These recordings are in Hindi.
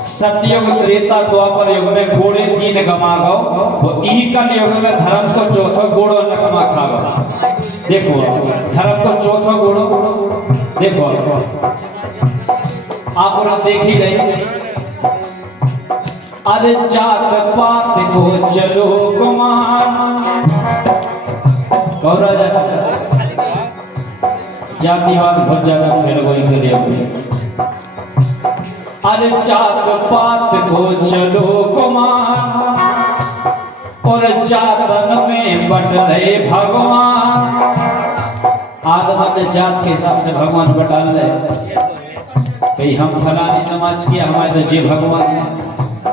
सतयुग त्रेता द्वापर युग में घोड़े 3 गमा गो, वो ई कल युग में धर्म को चौथा घोड़ो नकमा खाओ। देखो धर्म को चौथा घोड़ो, देखो आप देख ही रहे। अरे जात पात को चलो गुमान, कौन राजा जातिवाद बहुत ज्यादा फैल गई। अरे जात पात को चलो गुमान, और जातन में बट रहे भगवान। आदम जात के हिसाब से भगवान बटा रहे, कहीं हम फलानी समाज के हमारे तो जी भगवान है,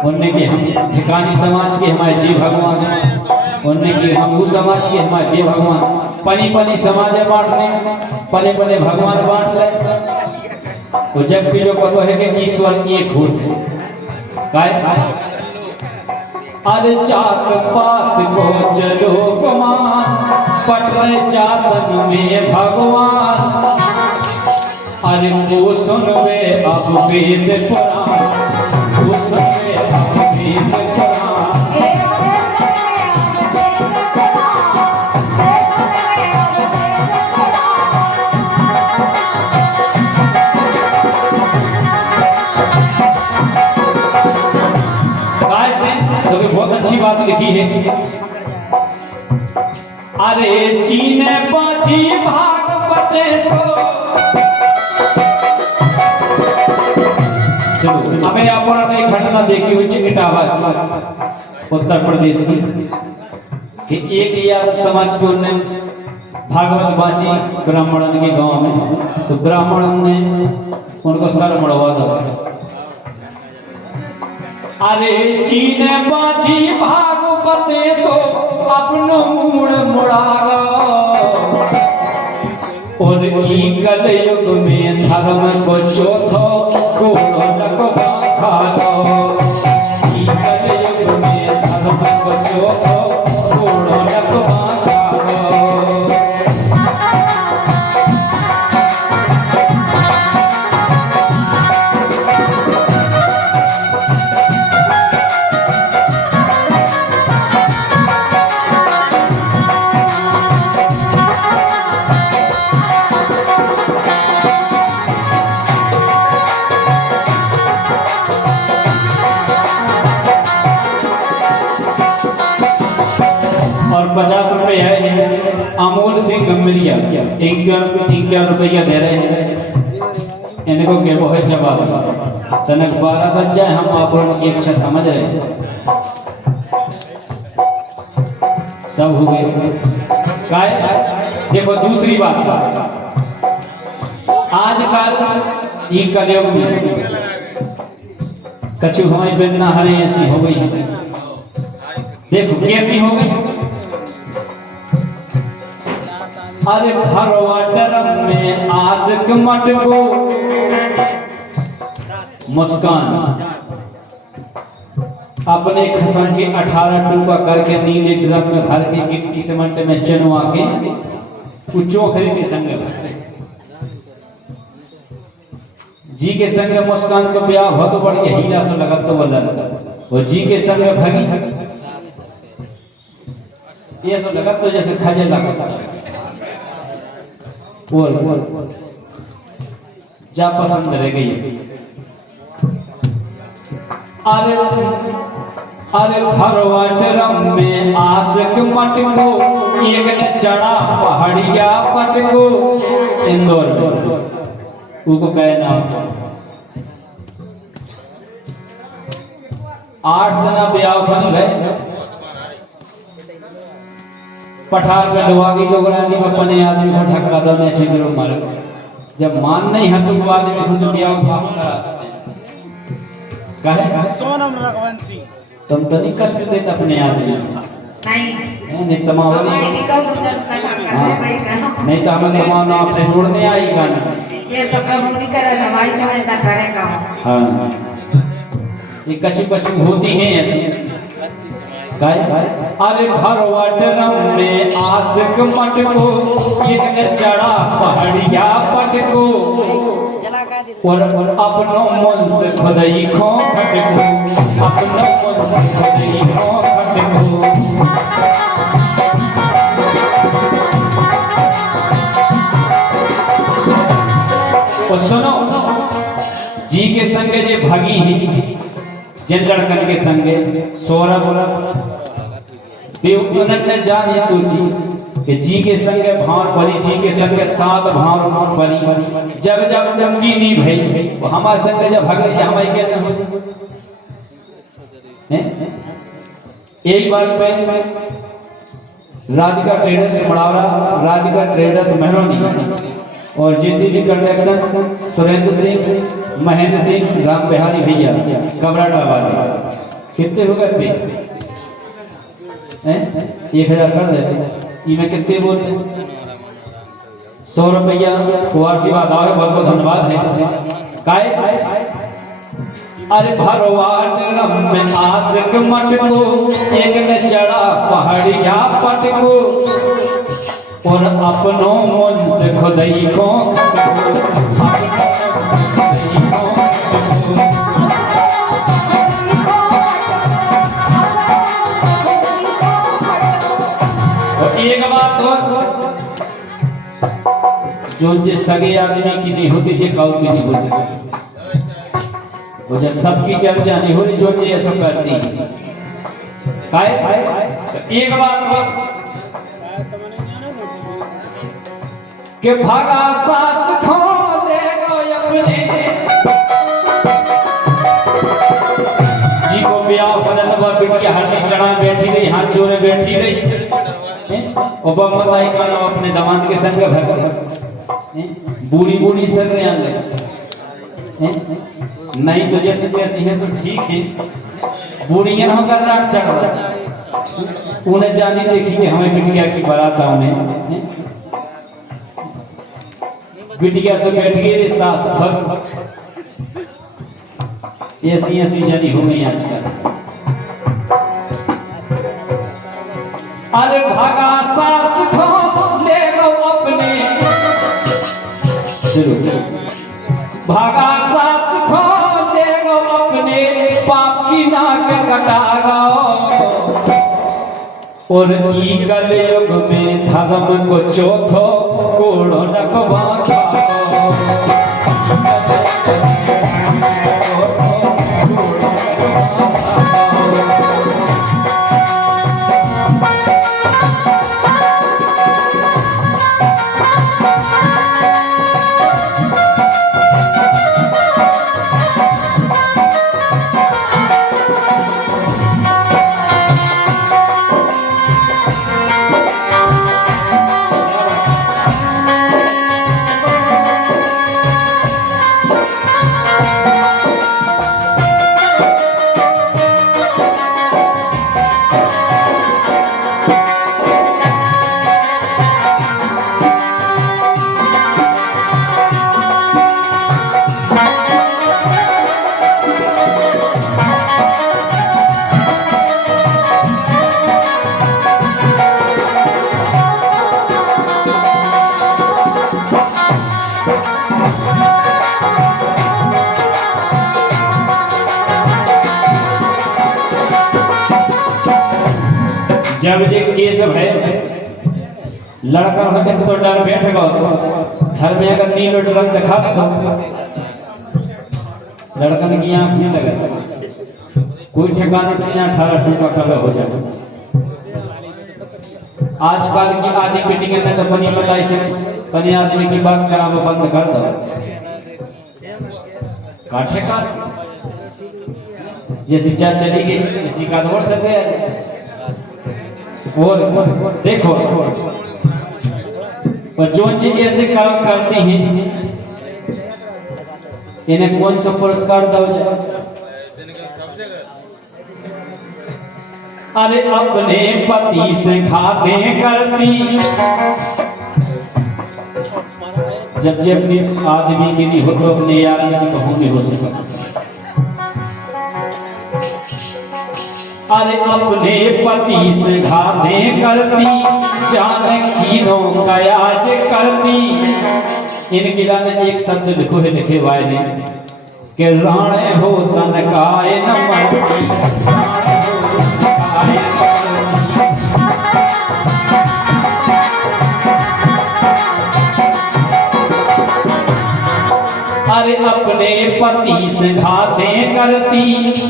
उनने के हम ठिकानी समाज के हमारे जी भगवान है, उनने के हम उस समाज के हमारे बे भगवान। पनी पनी समाज बांटने, पने पने भगवान बांट ले। तो जब भी लोग को है कि ईश्वर एक होते काय। अरे जात पात को चलो गुमान, पट रहे जातन में भगवान। अरे वो सुनवे अब वेद पुराण, वो सुनवे अब वेद पुराण। बहुत अच्छी बात लिखी है। अरे चीने पाची भागवते सो, चलो हमें यहाँ पर एक घटना देखी हुई है इटावा उत्तर प्रदेश की, कि एक यादव समाज के उन्होंने भागवत बाची ब्राह्मणन के गांव में, तो ब्राह्मणन ने उनको सर मड़वा दो। अरे चीने बाजी भागवते सो अपनो मूड मुड़ागा, और ई कलयुग में धर्म को चौथो घोड़ो नकमा खाओ। ई कलयुग में धर्म को चौथो घोड़ो नकमा खाओ। और 50 रुपए है अमोल सिंह गम्बलिया, 51 रुपया दे रहे हैं। इनको के वो है जवाब तनक 12 बज जाए, हम आप की इच्छा समझ रहे सब हो गए काय। देखो दूसरी बात, आजकल ये कलयुग में कछु हमारी बेदना हरे ऐसी हो गई है। देखो कैसी हो गई। अरे भरवा डरम में आशिक मटको, मुस्कान अपने खसन के 18 टुकड़ा करके नीले ड्रम में भर के गिट्टी सीमेंट में चनवा के चोखरे के संग जी के संग मुस्कान को ब्याह हो तो बड़ी हीला से लगा तो बोला, वो जी के संग भगी ये सब लगा तो जैसे खजे लगा। बोल जा पसंद रह गई। अरे भरवा डरम में आशिक मटको, एक ने चढ़ा पहाड़िया पटको। इंदौर उनको कहे नाम 8 जना ब्याह बन गए। पठार पे लोग लोग रानी अपने आदमी को धक्का दो ने छिगरो मार। जब मान नहीं है तो आदमी खुश ब्याह कहे सोनम रघुवंशी तुम तो नहीं कष्ट देते अपने आदमी नहीं तमाम नहीं तो हमें तमाम आपसे जोड़ने आई गाना ये सब काम नहीं करे हमारी समझ ना करेगा। हाँ ये कच्ची पश्चिम होती हैं ऐसी। अरे भरवा डरम में आशिक मटको, एक ने चढ़ा पहाड़िया पटको। और अपनो मन से खुदई खो खटको, अपनो मन से खुदई खो खटको। और सुनो जी के संगे जे भगी ही जिन लड़कन के संगे सौरभ उन्होंने जानी सोची कि जी के संगे भार परी, जी के संगे सात भार परी, जब जब उनकी नहीं भई वो हमारे संगे जब भगे हमारे कैसे हो। एक बार पे राधिका ट्रेडर्स मड़ावरा, राधिका ट्रेडर्स मेहरोनी और जेसीबी कंस्ट्रक्शन सुरेंद्र सिंह, महेंद्र सिंह, राम बिहारी भैया कबराटा वाले कितने हो गए पे 1000 कर देते। ये मैं कितने बोलते 100 रुपया कुवार सी बात आवे, बहुत बहुत धन्यवाद है। काय अरे भरवाट में आशिक मट को एक ने चढ़ा पहाड़िया पट को और अपनों मन से खुदई को एक बात जो जिस सगे आदमी की नहीं होती थी काउ की नहीं हो सकती, वो जब सबकी चर्चा नहीं हो रही जो ये सब करती काय। एक बात के भागा सास खो देगो अपने जी को ब्याह बनत बा बिटिया हल्दी चढ़ा बैठी रही, हाथ जोड़े बैठी रही। ओबामा ताई का नाम अपने दामाद के संग भर बूढ़ी बूढ़ी सर रहे आंगे नहीं तो जैसे तैसे है सब ठीक है। बूढ़ियां होकर रात चढ़ रहा उन्हें जानी देखी कि हमें बिटिया की बारात उन्हें बिटिया से बैठ गई सास भर ऐसी ऐसी जानी हो गई आजकल। अरे भागा सास खो ले गो अपने भागा सास खो ले गो अपने पाप की नाक कटा गो और ई कलयुग में धर्म को चौथो कोड़ो नकवा जब जे केस है लड़का होते तो डर बैठ गया घर में अगर नीलो ड्रम दिखा तो लड़कन की आंख नहीं लगे कोई ठिकाना नहीं 18 टूटा कब हो जाए। आजकल की आदि मीटिंग में तो बनी बताई से बनी आदमी की बात करा वो बंद कर दो काठे का ये शिक्षा चली गई इसी का दौर से और देखो और जो चीज ऐसे काम करती हैं इन्हें कौन सा पुरस्कार दो जाए। अरे अपने पति से खाते करती जब जब अपनी आदमी की नहीं हो तो अपने यार की बहू नहीं हो सकता। अरे अपने पति से घाते करती जान कीनों कयाज करती इनके लाने एक शब्द लिखो है, लिखे हुए ने कि राणे हो तन काय न मरती, राणे हो तन काय न मरती। अरे अपने पति से घातें करती,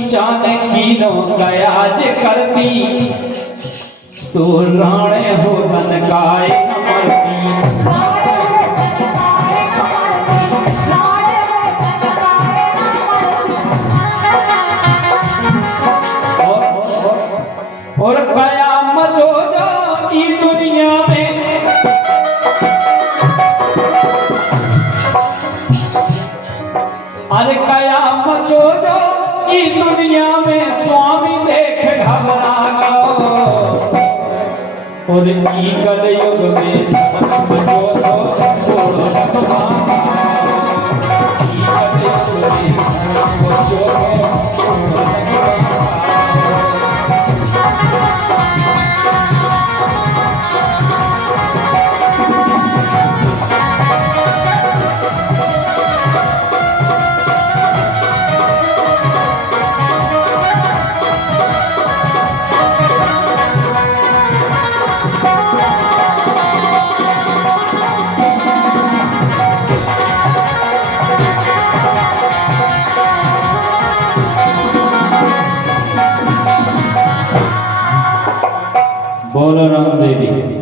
चाणक्य नो कयाज करती, सो राणे हो तन काय न मरती। और कयामत हो जाए दुनिया में, अरे कयामत हो जाए दुनिया में, स्वामी देख घबरा गो। और ई कलयुग में धर्म जो तो छोड़ो रखवाना, ई कलयुग में धर्म जो तो छोड़ो रखवाना। बोलो राम देवी।